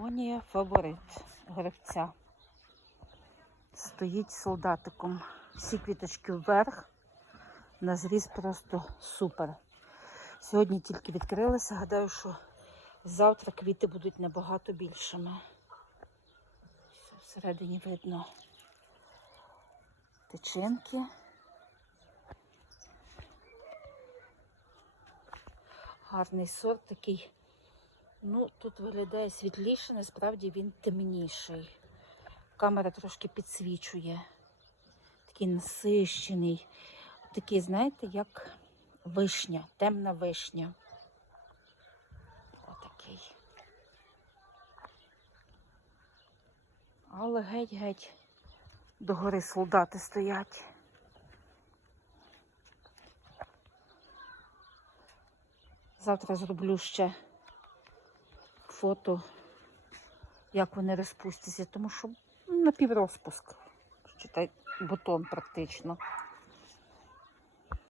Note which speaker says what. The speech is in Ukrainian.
Speaker 1: Півонія фаворит гравця. Стоїть солдатиком. Всі квіточки вверх. На зріз просто супер. Сьогодні тільки відкрилася. Гадаю, що завтра квіти будуть набагато більшими. Все всередині видно тичинки. Гарний сорт такий. Ну, тут виглядає світліше, насправді він темніший. Камера трошки підсвічує. Такий насищений. Такий, знаєте, як вишня, темна вишня. Отакий. Але геть-геть догори солдати стоять. Завтра зроблю ще фото, як вони розпустяться, тому що ну, напіврозпуск. Читай, бутон практично.